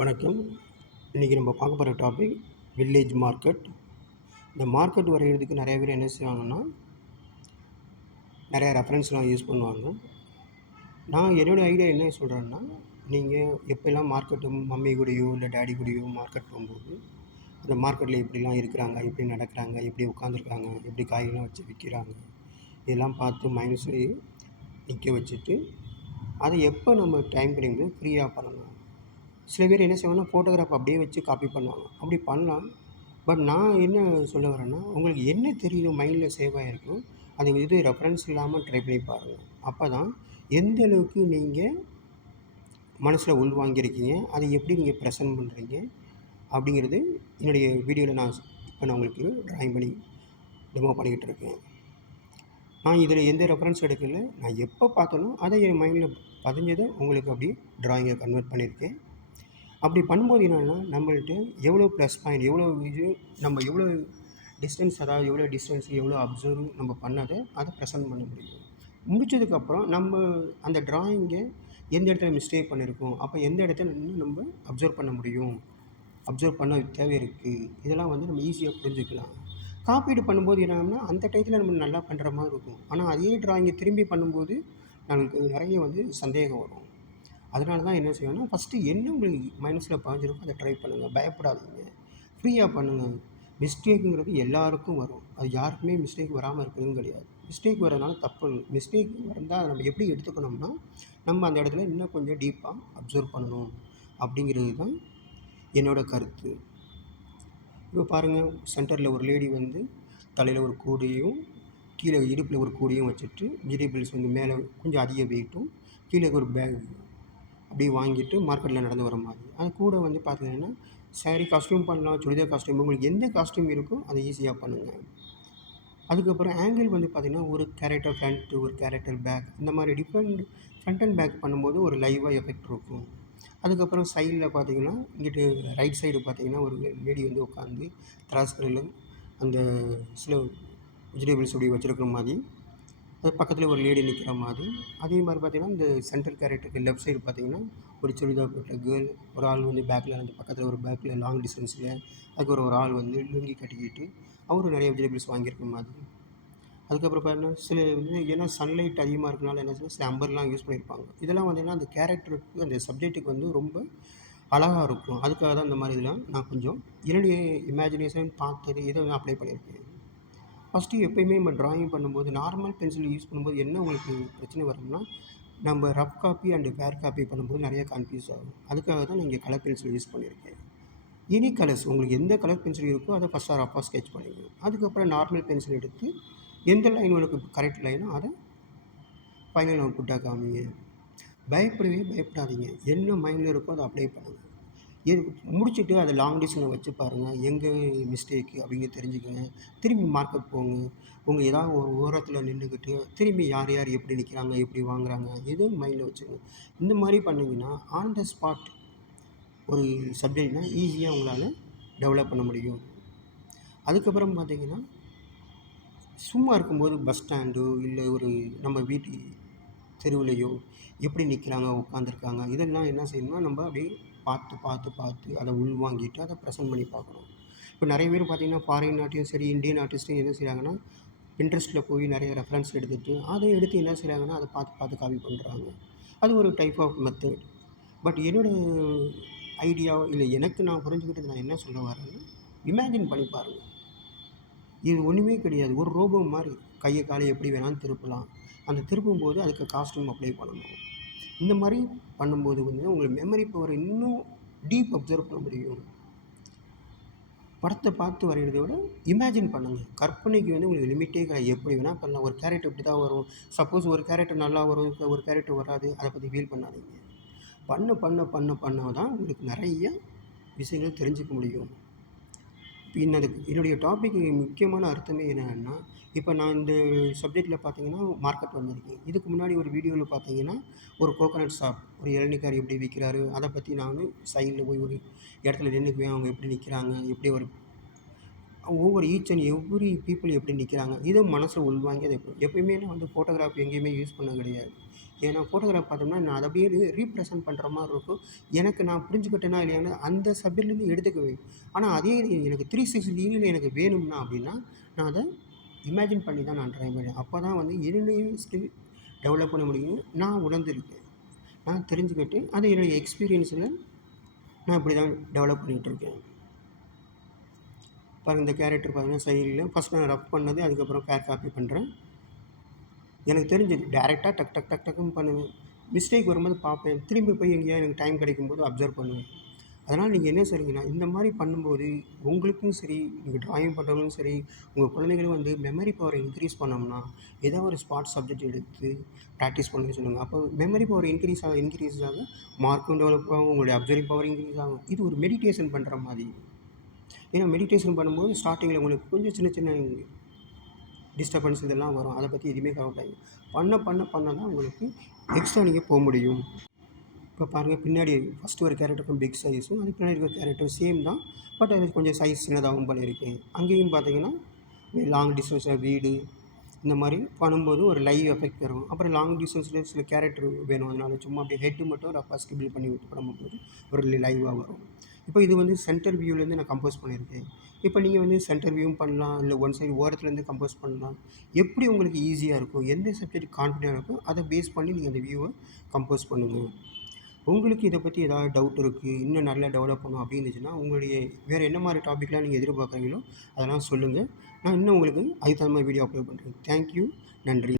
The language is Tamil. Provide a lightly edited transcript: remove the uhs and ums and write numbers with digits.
வணக்கம். இன்றைக்கி நம்ம பார்க்க போகிற டாபிக் வில்லேஜ் மார்க்கெட். இந்த மார்க்கெட் வரைகிறதுக்கு நிறைய பேர் என்ன செய்வாங்கன்னா, நிறையா ரெஃபரன்ஸ்லாம் யூஸ் பண்ணுவாங்க. நான் என்னோடய ஐடியா என்ன சொல்கிறேன்னா, நீங்கள் எப்போல்லாம் மார்க்கெட்டு மம்மி கூடயோ இல்லை டேடி கூடயோ மார்க்கெட் போகும்போது, அந்த மார்க்கெட்டில் எப்படிலாம் இருக்கிறாங்க, எப்படி நடக்கிறாங்க, எப்படி உட்காந்துருக்காங்க, எப்படி காய்கறிலாம் வச்சு விற்கிறாங்க, இதெல்லாம் பார்த்து மைண்ட்ஸ்லேயே நிற்க வச்சுட்டு, அதை எப்போ நம்ம டைம் கிடைக்கும்போது ஃப்ரீயாக பண்ணணும். சில பேர் என்ன செய்வாங்கன்னா, ஃபோட்டோகிராஃப் அப்படியே வச்சு காப்பி பண்ணுவாங்க. அப்படி பண்ணலாம். பட் நான் என்ன சொல்ல வரேன்னா, உங்களுக்கு என்ன தெரியுதோ மைண்டில் சேவ் ஆகிருக்கோ, அது ரெஃபரன்ஸ் இல்லாமல் ட்ரை பண்ணி பாருங்கள். அப்போ தான் எந்த அளவுக்கு நீங்கள் மனசில் உள்வாங்கியிருக்கீங்க, அதை எப்படி நீங்கள் ப்ரெசென்ட் பண்ணுறீங்க அப்படிங்கிறது என்னுடைய வீடியோவில் நான் உங்களுக்கு ட்ராயிங் பண்ணி டெமோ பண்ணிக்கிட்டு இருக்கேன். நான் இதில் எந்த ரெஃபரன்ஸ் எடுக்கல. நான் எப்போ பார்த்தனோ அதை என் மைண்டில் பதிஞ்சதை உங்களுக்கு அப்படியே ட்ராயிங்கை கன்வெர்ட் பண்ணியிருக்கேன். அப்படி பண்ணும்போது என்னென்னா, நம்மள்ட்ட எவ்வளோ ப்ளஸ் பாயிண்ட், நம்ம எவ்வளோ டிஸ்டன்ஸ், அதாவது எவ்வளோ டிஸ்டன்ஸ், எவ்வளோ அப்சர்வ் நம்ம பண்ணதை அதை ப்ரெசென்ட் பண்ண முடியும். முடித்ததுக்கப்புறம் நம்ம அந்த ட்ராயிங்கை எந்த இடத்துல மிஸ்டேக் பண்ணியிருக்கோம், அப்போ எந்த இடத்துல இன்னும் நம்ம அப்சர்வ் பண்ண முடியும், அப்சர்வ் பண்ண தேவை இருக்குது, இதெல்லாம் நம்ம ஈஸியாக புரிஞ்சுக்கலாம். காப்பீடு பண்ணும்போது என்னன்னா, அந்த டயத்தில் நம்ம நல்லா பண்ணுற மாதிரி இருக்கும். ஆனால் அதே ட்ராயிங்கை திரும்பி பண்ணும்போது நமக்கு நிறைய சந்தேகம் வரும். அதனால தான் என்ன செய்யணும்னா, ஃபஸ்ட்டு என்ன உங்களுக்கு மைனஸில் பாய்ஞ்சிருக்கோ அதை ட்ரை பண்ணுங்கள். பயப்படாதீங்க. ஃப்ரீயாக பண்ணுங்கள். மிஸ்டேக்குங்கிறது எல்லாருக்கும் வரும். அது யாருக்குமே மிஸ்டேக் வராமல் இருக்கிறதும் கிடையாது. மிஸ்டேக் வரதுனால தப்பு இல்லை. மிஸ்டேக் வந்தால் அதை நம்ம எப்படி எடுத்துக்கணும்னா, நம்ம அந்த இடத்துல இன்னும் கொஞ்சம் டீப்பாக அப்சர்வ் பண்ணணும் அப்படிங்கிறது தான் என்னோடய கருத்து. இப்போ பாருங்கள், சென்டரில் ஒரு லேடி தலையில் ஒரு கூடையும், கீழே இடுப்பில் ஒரு கூடையும் வச்சுட்டு, வெஜிடபிள்ஸ் மேலே கொஞ்சம் அதிக வெயிட்டும், கீழே ஒரு பேக் அப்படியே வாங்கிட்டு மார்க்கெட்டில் நடந்து வர மாதிரி. அது கூட பார்த்தீங்கன்னா, சாரீ காஸ்ட்யூம் பண்ணலாம், சுடிதார் காஸ்ட்யூம், உங்களுக்கு எந்த காஸ்ட்யூம் இருக்கோ அதை ஈஸியாக பண்ணுங்கள். அதுக்கப்புறம் ஆங்கிள் பார்த்திங்கன்னா, ஒரு கேரக்டர் ஃப்ரண்ட்டு, ஒரு கேரக்டர் பேக், இந்த மாதிரி டிஃப்ரெண்ட் ஃப்ரண்ட் அண்ட் பேக் பண்ணும்போது ஒரு லைவாக எஃபெக்ட் இருக்கும். அதுக்கப்புறம் சைடில் பார்த்திங்கன்னா, இங்கிட்டு ரைட் சைடு பார்த்திங்கன்னா ஒரு லேடி உட்காந்து திராஸ்கரில் அந்த சில வெஜிடபிள்ஸ் அப்படி வச்சுருக்கிற மாதிரி, அது பக்கத்தில் ஒரு லேடி நிற்கிற மாதிரி. அதே மாதிரி பார்த்திங்கன்னா, இந்த சென்ட்ரல் கேரக்டருக்கு லெஃப்ட் சைடு பார்த்திங்கன்னா, ஒரு சுடிதார் போட்ட கேர்ள், ஒரு ஆள் பேக்கில் அந்த பக்கத்தில் ஒரு பேக்கில் லாங் டிஸ்டன்ஸில், அதுக்கு ஒரு ஆள் லுங்கி கட்டிக்கிட்டு அவரும் நிறைய வெஜிடபிள்ஸ் வாங்கியிருக்க மாதிரி. அதுக்கப்புறம் பார்த்தீங்கன்னா, சில ஏன்னா சன்லைட் அதிகமாக இருக்கனால என்ன சில அம்பர்லாம் யூஸ் பண்ணியிருப்பாங்க. இதெல்லாம் அந்த கேரக்டருக்கு, அந்த சப்ஜெக்ட்டுக்கு ரொம்ப அழகாக இருக்கும். அதுக்காக தான் இந்த மாதிரி இதெல்லாம் நான் கொஞ்சம் என்னுடைய இமேஜினேஷன் பார்த்தது இதை அப்ளை பண்ணியிருக்கேன். ஃபஸ்ட்டு எப்போயுமே நம்ம ட்ராயிங் பண்ணும்போது நார்மல் பென்சில் யூஸ் பண்ணும்போது என்ன உங்களுக்கு பிரச்சனை வரும்னா, நம்ம rough copy and fair copy பண்ணும்போது நிறையா கன்ஃப்யூஸ் ஆகும். அதுக்காக தான் நான் இங்கே கலர் பென்சில் யூஸ் பண்ணியிருக்கேன். எனி கலர்ஸ், உங்களுக்கு எந்த கலர் பென்சில் இருக்கோ அதை ஃபஸ்ட்டாக ரஃப்பாக ஸ்கெட்ச் பண்ணிக்கணும். அதுக்கப்புறம் நார்மல் பென்சில் எடுத்து எந்த லைன் உங்களுக்கு கரெக்ட் லைனோ அதை ஃபைனல் அவுட்புட்டாக காமிங்க. பயப்படாதீங்க. என்ன மைண்டில் இருக்கோ அதை அப்ளை பண்ணுங்கள். முடிச்சுட்டு அதை லாங் டிஸ்டன்ஸில் வச்சு பாருங்கள், எங்கே மிஸ்டேக்கு அப்படிங்க தெரிஞ்சுக்கங்க. திரும்பி மார்க்கெட் போங்க. ஏதாவது ஒரு ஓரத்தில் நின்றுக்கிட்டு திரும்பி யார் யார் எப்படி நிற்கிறாங்க, எப்படி வாங்குறாங்க, எதுவும் மைண்டில் வச்சுக்கோங்க. இந்த மாதிரி பண்ணிங்கன்னா ஆன் த ஸ்பாட் ஒரு சப்ஜெக்ட்னா ஈஸியாக உங்களால் டெவலப் பண்ண முடியும். அதுக்கப்புறம் பார்த்திங்கன்னா, சும்மா இருக்கும்போது பஸ் ஸ்டாண்டோ இல்லை ஒரு நம்ம வீட்டு தெருவுலையோ எப்படி நிற்கிறாங்க, உட்காந்துருக்காங்க, இதெல்லாம் என்ன செய்யணும்னா நம்ம அப்படியே பார்த்து அதை உள்வாங்கிட்டு அதை ப்ரெசென்ட் பண்ணி பார்க்கணும். இப்போ நிறைய பேர் பார்த்திங்கன்னா, ஃபாரின் ஆர்ட்டையும் சரி இந்தியன் ஆர்டிஸ்ட்டையும் என்ன செய்கிறாங்கன்னா, பின்ட்ரெஸ்ட்டில் போய் நிறைய ரெஃபரன்ஸ் எடுத்துகிட்டு அதை எடுத்து என்ன செய்கிறாங்கன்னா, அதை பார்த்து காப்பி பண்ணுறாங்க. அது ஒரு டைப் ஆஃப் மெத்தட். பட் என்னோடய ஐடியா இல்லை, எனக்கு நான் புரிஞ்சுக்கிட்டது நான் என்ன சொல்ல வரேன்னா, இமேஜின் பண்ணி பாருங்கள். இது ஒன்றுமே கிடையாது. ஒரு ரோபோ மாதிரி கையை காலை எப்படி வேணாலும் திருப்பலாம். அந்த திருப்பும்போது அதுக்கு காஸ்ட்யூம் அப்ளை பண்ணணும். இந்த மாதிரி பண்ணும்போது உங்களுக்கு மெமரி பவர் இன்னும் டீப் அப்சர்வ் பண்ண முடியும். படத்தை பார்த்து வரைகிறத விட இமேஜின் பண்ணுங்கள். கற்பனைக்கு உங்களுக்கு லிமிட்டே கிடையாது. எப்படி வேணால் பண்ணலாம். ஒரு கேரக்டர் இப்படி தான் வரும். சப்போஸ் ஒரு கேரக்டர் நல்லா வரும், ஒரு கேரக்டர் வராது, அதை பற்றி ஃபீல் பண்ணாதீங்க. பண்ண தான் உங்களுக்கு நிறைய விஷயங்கள் தெரிஞ்சுக்க முடியும். என்னுடைய டாபிக் முக்கியமான அர்த்தமே என்னென்னா, இப்போ நான் இந்த சப்ஜெக்டில் பார்த்தீங்கன்னா மார்க்கெட் வந்திருக்கேன். இதுக்கு முன்னாடி ஒரு வீடியோவில் பார்த்தீங்கன்னா, ஒரு கோகோனட் ஷாப், ஒரு இளநீக்கார் எப்படி விற்கிறாரு அதை பற்றி நான் சைடில் போய் ஒரு இடத்துல நின்றுக்குவேன். அவங்க எப்படி நிற்கிறாங்க, எப்படி ஒவ்வொரு ஈச் அண்ட் எவ்ரி பீப்புள் எப்படி நிற்கிறாங்க, இதை மனசை உள்வாங்கி அதை எப்பயுமே நான் ஃபோட்டோகிராஃபி எங்கேயுமே யூஸ் பண்ண கிடையாது. ஏன்னா ஃபோட்டோகிராஃப் பார்த்தோம்னா நான் அதை அப்படியே ரீப்ரசன்ட் பண்ணுற மாதிரி இருக்கும். எனக்கு நான் புரிஞ்சுக்கிட்டேனா இல்லையான்னு அந்த சப்ஜெக்ட்லேருந்து எடுத்துக்குவேன். ஆனால் அதே இது எனக்கு 360 டிகிரியில் எனக்கு வேணும்னா அப்படின்னா, நான் அதை இமேஜின் பண்ணி தான் நான் ட்ரை பண்ணேன். அப்போ தான் வந்து என்னுடைய ஸ்கில் டெவலப் பண்ண முடியும்னு நான் உணர்ந்திருக்கேன். நான் தெரிஞ்சுக்கிட்டு அது என்னுடைய எக்ஸ்பீரியன்ஸில் நான் இப்படி தான் டெவலப் பண்ணிகிட்ருக்கேன். பாருங்கள் இந்த கேரக்டர் பாருங்கள் சைடில் ஃபஸ்ட் நான் ரஃப் பண்ணது, அதுக்கப்புறம் ஃபேர் காப்பி பண்ணுறேன். எனக்கு தெரிஞ்சது டேரெக்டாக டக் டக் டக் டக்குன்னு பண்ணுவேன். மிஸ்டேக் வரும்போது பார்ப்பேன். திரும்பி போய் எங்கேயா எனக்கு டைம் கிடைக்கும்போது அப்சர்வ் பண்ணுவேன். அதனால் நீங்கள் என்ன செய்றீங்கன்னா, இந்த மாதிரி பண்ணும்போது உங்களுக்கும் சரி, நீங்கள் ட்ராயிங் பண்ணுறவங்களும் சரி, உங்கள் குழந்தைகளும் வந்து மெமரி பவரை இன்க்ரீஸ் பண்ணோம்னா, ஏதோ ஒரு ஸ்பாட் சப்ஜெக்ட் எடுத்து ப்ராக்டிஸ் பண்ண சொல்லுங்கள். அப்போ மெமரி பவர் இன்க்ரீஸ் ஆக மார்க்கும் டெவலப் ஆகும், உங்களுடைய அப்சர்விங் பவர் இன்க்ரீஸ் ஆகும். இது ஒரு மெடிடேஷன் பண்ணுற மாதிரி. ஏன்னா மெடிடேஷன் பண்ணும்போது ஸ்டார்ட்டிங்கில் உங்களுக்கு கொஞ்சம் சின்ன சின்ன டிஸ்டர்பன்ஸ் இதெல்லாம் வரும். அதை பற்றி எதுவுமே கவலைப்படாதீங்க. பண்ண தான் உங்களுக்கு எக்ஸ்ட்ரா நீங்கள் போக முடியும். இப்போ பாருங்கள் பின்னாடி ஃபஸ்ட்டு ஒரு கேரக்டருக்கும் பிக் சைஸும், அதுக்கு பின்னாடி இருக்கிற கேரக்டர் சேம் தான். பட் அது கொஞ்சம் சைஸ் சின்னதாகவும் பண்ணியிருக்கேன். அங்கேயும் பார்த்தீங்கன்னா லாங் டிஸ்டன்ஸில் வீடு இந்த மாதிரி பண்ணும்போது ஒரு லைவ் எஃபெக்ட் வரும். அப்புறம் லாங் டிஸ்டன்ஸில் சில கேரக்டர் வேணும். அதனால சும்மா அப்படியே ஹெட்டு மட்டும் ரஃபாக ஸ்கிரிபிள் பண்ணி விட்டு பண்ணும்போது ஒரு லைவாக வரும். இப்போ இது வந்து சென்டர் வியூலேருந்து நான் கம்போஸ் பண்ணியிருக்கேன். இப்போ நீங்கள் வந்து சென்டர் வியூவும் பண்ணலாம், இல்லை ஒன் சைடு ஓரத்துலேருந்து கம்போஸ் பண்ணலாம். எப்படி உங்களுக்கு ஈஸியாக இருக்கும், எந்த சப்ஜெக்ட் கான்ஃபிடென்ட் இருக்கோ அதை பேஸ் பண்ணி நீங்கள் அந்த வியூவை கம்போஸ் பண்ணுங்கள். உங்களுக்கு இதை பற்றி ஏதாவது டவுட் இருக்குது, இன்னும் நல்லா டெவலப் பண்ணணும் அப்படின்னு இருந்துச்சுன்னா, உங்களுடைய வேறு என்ன மாதிரி டாப்பிக்லாம் நீங்கள் எதிர்பார்க்குறீங்களோ அதெல்லாம் சொல்லுங்கள். நான் இன்னும் உங்களுக்கு அதுக்கு தகுந்த மாதிரி வீடியோ அப்லோட் பண்ணுறேன். தேங்க்யூ. நன்றி.